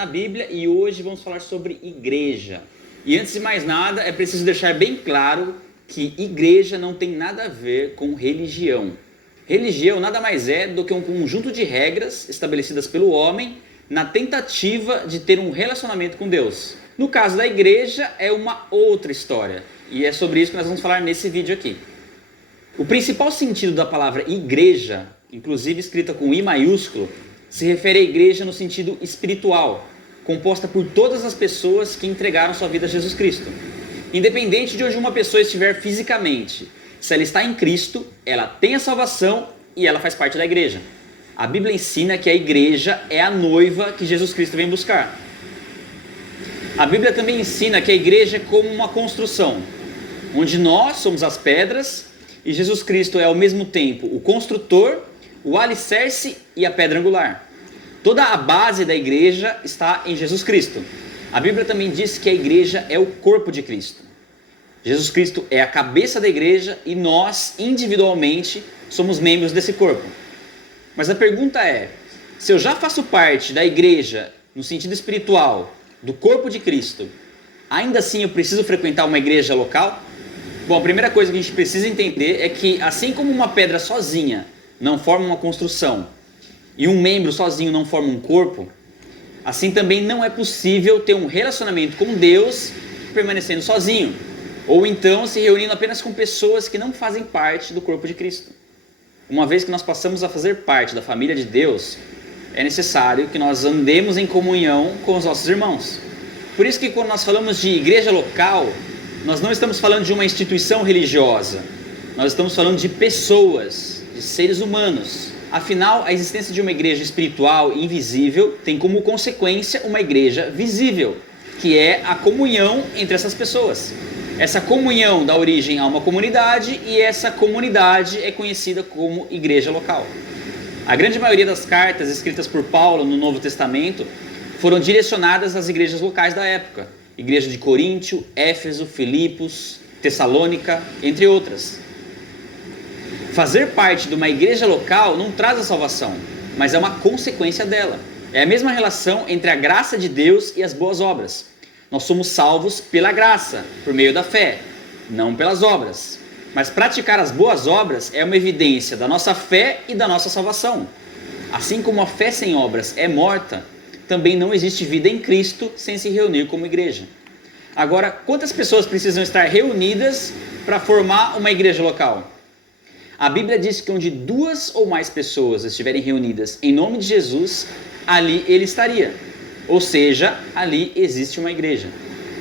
Na Bíblia e hoje vamos falar sobre igreja. E antes de mais nada, é preciso deixar bem claro que igreja não tem nada a ver com religião. Religião nada mais é do que um conjunto de regras estabelecidas pelo homem na tentativa de ter um relacionamento com Deus. No caso da igreja é uma outra história e é sobre isso que nós vamos falar nesse vídeo aqui. O principal sentido da palavra igreja, inclusive escrita com I maiúsculo, se refere à igreja no sentido espiritual, composta por todas as pessoas que entregaram sua vida a Jesus Cristo. Independente de onde uma pessoa estiver fisicamente, se ela está em Cristo, ela tem a salvação e ela faz parte da igreja. A Bíblia ensina que a igreja é a noiva que Jesus Cristo vem buscar. A Bíblia também ensina que a igreja é como uma construção, onde nós somos as pedras e Jesus Cristo é ao mesmo tempo o construtor, o alicerce e a pedra angular. Toda a base da igreja está em Jesus Cristo. A Bíblia também diz que a igreja é o corpo de Cristo. Jesus Cristo é a cabeça da igreja e nós, individualmente, somos membros desse corpo. Mas a pergunta é, se eu já faço parte da igreja, no sentido espiritual, do corpo de Cristo, ainda assim eu preciso frequentar uma igreja local? Bom, a primeira coisa que a gente precisa entender é que, assim como uma pedra sozinha não forma uma construção, e um membro sozinho não forma um corpo, assim também não é possível ter um relacionamento com Deus permanecendo sozinho, ou então se reunindo apenas com pessoas que não fazem parte do corpo de Cristo. Uma vez que nós passamos a fazer parte da família de Deus, é necessário que nós andemos em comunhão com os nossos irmãos. Por isso que quando nós falamos de igreja local, nós não estamos falando de uma instituição religiosa, nós estamos falando de pessoas, de seres humanos. Afinal, a existência de uma igreja espiritual e invisível tem como consequência uma igreja visível, que é a comunhão entre essas pessoas. Essa comunhão dá origem a uma comunidade e essa comunidade é conhecida como igreja local. A grande maioria das cartas escritas por Paulo no Novo Testamento foram direcionadas às igrejas locais da época. Igreja de Coríntio, Éfeso, Filipos, Tessalônica, entre outras. Fazer parte de uma igreja local não traz a salvação, mas é uma consequência dela. É a mesma relação entre a graça de Deus e as boas obras. Nós somos salvos pela graça, por meio da fé, não pelas obras. Mas praticar as boas obras é uma evidência da nossa fé e da nossa salvação. Assim como a fé sem obras é morta, também não existe vida em Cristo sem se reunir como igreja. Agora, quantas pessoas precisam estar reunidas para formar uma igreja local? A Bíblia diz que onde 2 ou mais pessoas estiverem reunidas em nome de Jesus, ali ele estaria. Ou seja, ali existe uma igreja.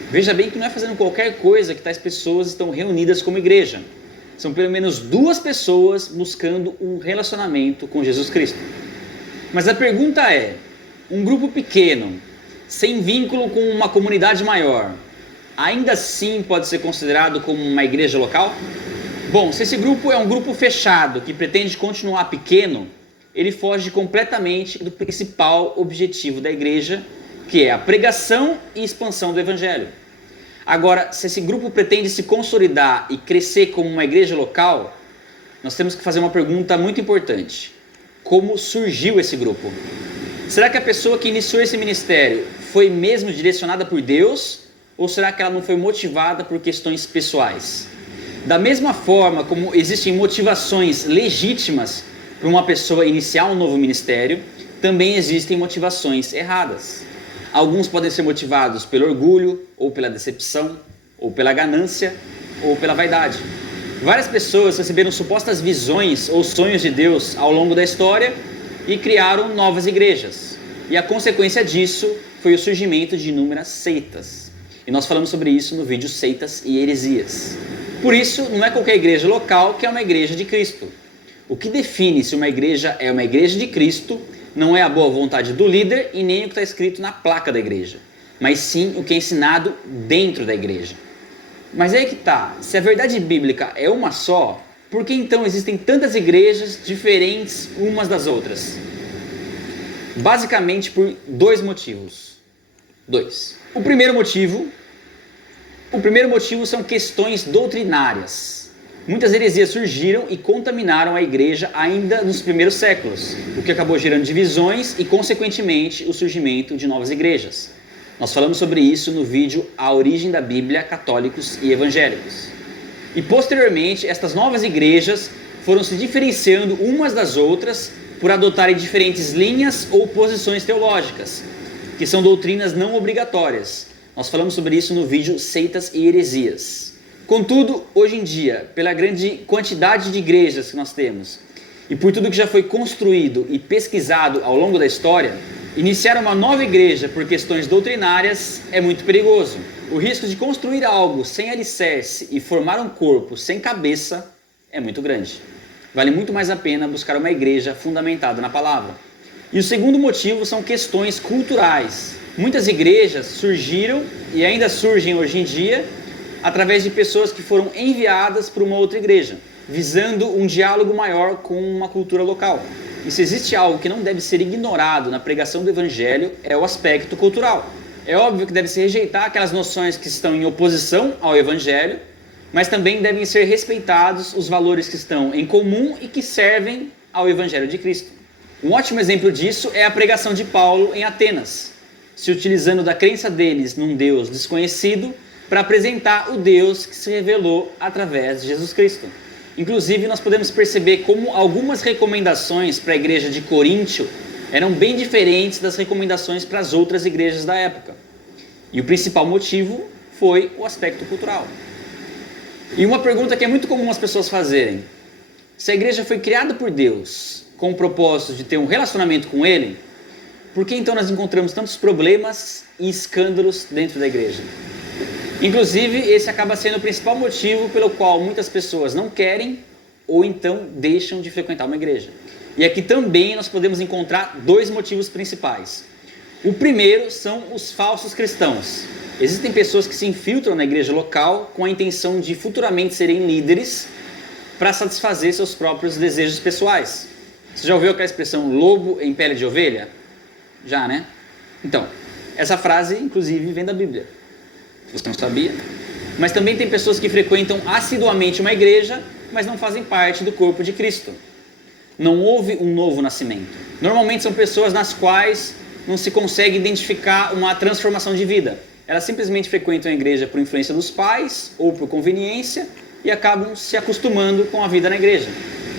Veja bem que não é fazendo qualquer coisa que tais pessoas estão reunidas como igreja. São pelo menos 2 pessoas buscando um relacionamento com Jesus Cristo. Mas a pergunta é, um grupo pequeno, sem vínculo com uma comunidade maior, ainda assim pode ser considerado como uma igreja local? Bom, se esse grupo é um grupo fechado que pretende continuar pequeno, ele foge completamente do principal objetivo da igreja, que é a pregação e expansão do evangelho. Agora, se esse grupo pretende se consolidar e crescer como uma igreja local, nós temos que fazer uma pergunta muito importante. Como surgiu esse grupo? Será que a pessoa que iniciou esse ministério foi mesmo direcionada por Deus? Ou será que ela não foi motivada por questões pessoais? Da mesma forma como existem motivações legítimas para uma pessoa iniciar um novo ministério, também existem motivações erradas. Alguns podem ser motivados pelo orgulho, ou pela decepção, ou pela ganância, ou pela vaidade. Várias pessoas receberam supostas visões ou sonhos de Deus ao longo da história e criaram novas igrejas. E a consequência disso foi o surgimento de inúmeras seitas. E nós falamos sobre isso no vídeo Seitas e Heresias. Por isso, não é qualquer igreja local que é uma igreja de Cristo. O que define se uma igreja é uma igreja de Cristo não é a boa vontade do líder e nem o que está escrito na placa da igreja, mas sim o que é ensinado dentro da igreja. Mas aí que está, se a verdade bíblica é uma só, por que então existem tantas igrejas diferentes umas das outras? Basicamente por 2 motivos. 2. O primeiro motivo são questões doutrinárias. Muitas heresias surgiram e contaminaram a igreja ainda nos primeiros séculos, o que acabou gerando divisões e, consequentemente, o surgimento de novas igrejas. Nós falamos sobre isso no vídeo A Origem da Bíblia, Católicos e Evangélicos. E, posteriormente, estas novas igrejas foram se diferenciando umas das outras por adotarem diferentes linhas ou posições teológicas, que são doutrinas não obrigatórias. Nós falamos sobre isso no vídeo Seitas e Heresias. Contudo, hoje em dia, pela grande quantidade de igrejas que nós temos e por tudo que já foi construído e pesquisado ao longo da história, iniciar uma nova igreja por questões doutrinárias é muito perigoso. O risco de construir algo sem alicerce e formar um corpo sem cabeça é muito grande. Vale muito mais a pena buscar uma igreja fundamentada na palavra. E o segundo motivo são questões culturais. Muitas igrejas surgiram e ainda surgem hoje em dia através de pessoas que foram enviadas para uma outra igreja, visando um diálogo maior com uma cultura local. E se existe algo que não deve ser ignorado na pregação do evangelho, é o aspecto cultural. É óbvio que deve se rejeitar aquelas noções que estão em oposição ao evangelho, mas também devem ser respeitados os valores que estão em comum e que servem ao evangelho de Cristo. Um ótimo exemplo disso é a pregação de Paulo em Atenas, se utilizando da crença deles num Deus desconhecido para apresentar o Deus que se revelou através de Jesus Cristo. Inclusive, nós podemos perceber como algumas recomendações para a igreja de Coríntio eram bem diferentes das recomendações para as outras igrejas da época. E o principal motivo foi o aspecto cultural. E uma pergunta que é muito comum as pessoas fazerem: se a igreja foi criada por Deus com o propósito de ter um relacionamento com Ele, por que então nós encontramos tantos problemas e escândalos dentro da igreja? Inclusive, esse acaba sendo o principal motivo pelo qual muitas pessoas não querem ou então deixam de frequentar uma igreja. E aqui também nós podemos encontrar dois motivos principais. O primeiro são os falsos cristãos. Existem pessoas que se infiltram na igreja local com a intenção de futuramente serem líderes para satisfazer seus próprios desejos pessoais. Você já ouviu aquela expressão lobo em pele de ovelha? Já, né? Então, essa frase inclusive vem da Bíblia. Você não sabia? Mas também tem pessoas que frequentam assiduamente uma igreja, mas não fazem parte do corpo de Cristo. Não houve um novo nascimento. Normalmente são pessoas nas quais não se consegue identificar uma transformação de vida. Elas simplesmente frequentam a igreja por influência dos pais ou por conveniência e acabam se acostumando com a vida na igreja.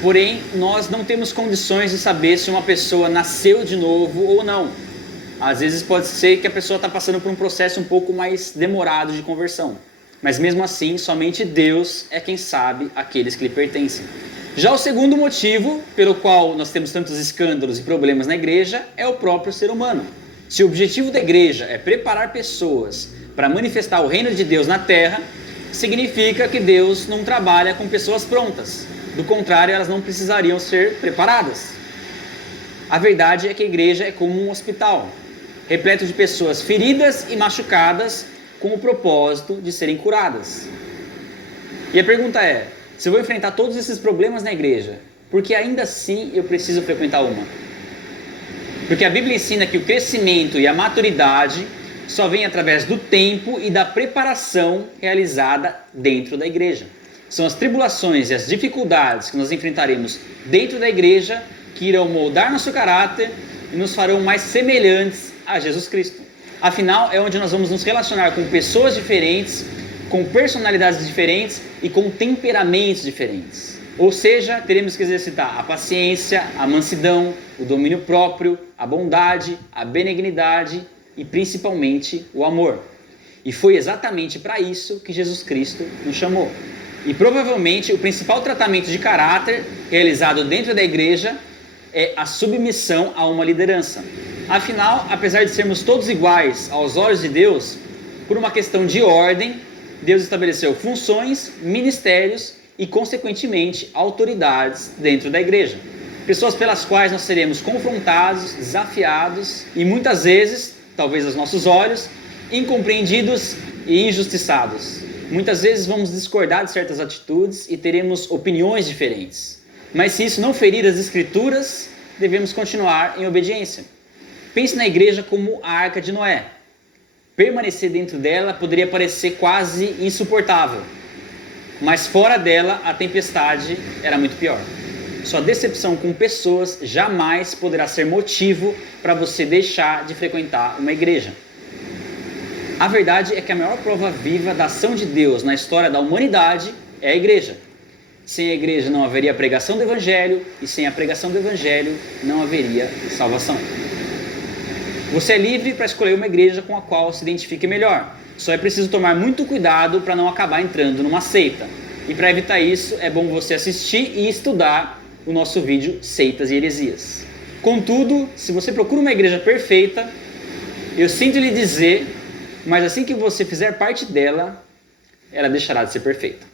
Porém, nós não temos condições de saber se uma pessoa nasceu de novo ou não. Às vezes pode ser que a pessoa está passando por um processo um pouco mais demorado de conversão. Mas mesmo assim, somente Deus é quem sabe aqueles que lhe pertencem. Já o segundo motivo pelo qual nós temos tantos escândalos e problemas na igreja é o próprio ser humano. Se o objetivo da igreja é preparar pessoas para manifestar o reino de Deus na terra, significa que Deus não trabalha com pessoas prontas. Do contrário, elas não precisariam ser preparadas. A verdade é que a igreja é como um hospital, repleto de pessoas feridas e machucadas com o propósito de serem curadas. E a pergunta é: se eu vou enfrentar todos esses problemas na igreja, por que ainda assim eu preciso frequentar uma? Porque a Bíblia ensina que o crescimento e a maturidade só vem através do tempo e da preparação realizada dentro da igreja. São as tribulações e as dificuldades que nós enfrentaremos dentro da igreja que irão moldar nosso caráter e nos farão mais semelhantes a Jesus Cristo. Afinal, é onde nós vamos nos relacionar com pessoas diferentes, com personalidades diferentes e com temperamentos diferentes. Ou seja, teremos que exercitar a paciência, a mansidão, o domínio próprio, a bondade, a benignidade e principalmente o amor. E foi exatamente para isso que Jesus Cristo nos chamou. E provavelmente o principal tratamento de caráter realizado dentro da igreja é a submissão a uma liderança. Afinal, apesar de sermos todos iguais aos olhos de Deus, por uma questão de ordem, Deus estabeleceu funções, ministérios e, consequentemente, autoridades dentro da igreja. Pessoas pelas quais nós seremos confrontados, desafiados e muitas vezes, talvez aos nossos olhos, incompreendidos e injustiçados. Muitas vezes vamos discordar de certas atitudes e teremos opiniões diferentes. Mas se isso não ferir as Escrituras, devemos continuar em obediência. Pense na igreja como a Arca de Noé. Permanecer dentro dela poderia parecer quase insuportável. mas fora dela a tempestade era muito pior. Sua decepção com pessoas jamais poderá ser motivo para você deixar de frequentar uma igreja. A verdade é que a maior prova viva da ação de Deus na história da humanidade é a igreja. Sem a igreja não haveria pregação do Evangelho, e sem a pregação do Evangelho não haveria salvação. Você é livre para escolher uma igreja com a qual se identifique melhor. Só é preciso tomar muito cuidado para não acabar entrando numa seita. E para evitar isso, é bom você assistir e estudar o nosso vídeo Seitas e Heresias. Contudo, se você procura uma igreja perfeita, eu sinto lhe dizer, mas assim que você fizer parte dela, ela deixará de ser perfeita.